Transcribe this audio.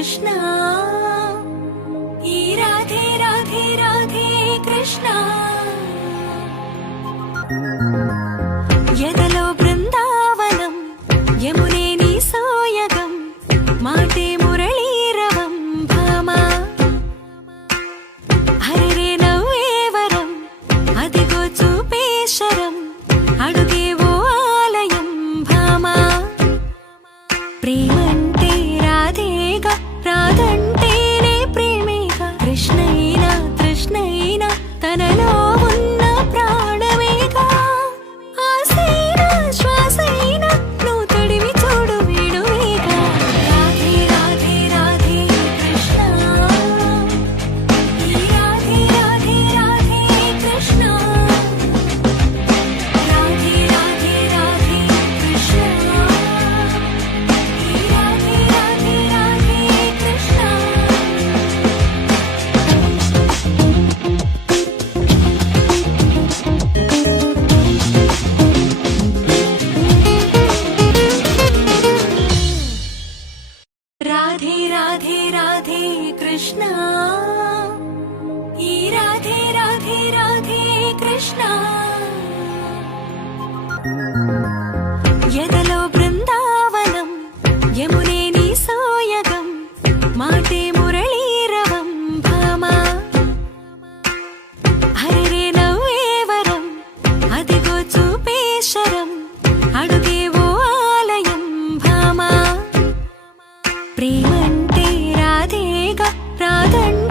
కృష్ణ ఈ రాధే రాధే రాధే కృష్ణ ఎదలో బృందావనం యమునే నీ సోయగం మాటే మురళీరవం భామా హరిరే నవ్వేవరం అదిగో చూపేశరం అడుగేవో ఆలయం భామా ప్రేమంటే రాధేగా రాధంటేనే ప్రేమేగా కృష్ణైనా తృష్ణైనా తనలో ఉన్న ప్రాణమేగా ఆసైనా శ్వాసైనా నువ్వు తడిమి చూడు వేడువేగా రాధే రాధే రాధే కృష్ణ ఈ రాధే రాధే రాధే కృష్ణ రాధే రాధే రాధే కృష్ణ ఈ రాధే రాధే రాధే కృష్ణ రాధే రాధే రాధే కృష్ణ ఈ రాధే రాధే రాధే కృష్ణ ఎదలో బృందావనం యమునే నీ సోయగం మాటే మురళీరవం భామా హరిరే నవ్వేవరం అదిగో చూపేశరం అడుగేవో ఆలయం భామా ప్రేమంటే రాధేగా రాధంటే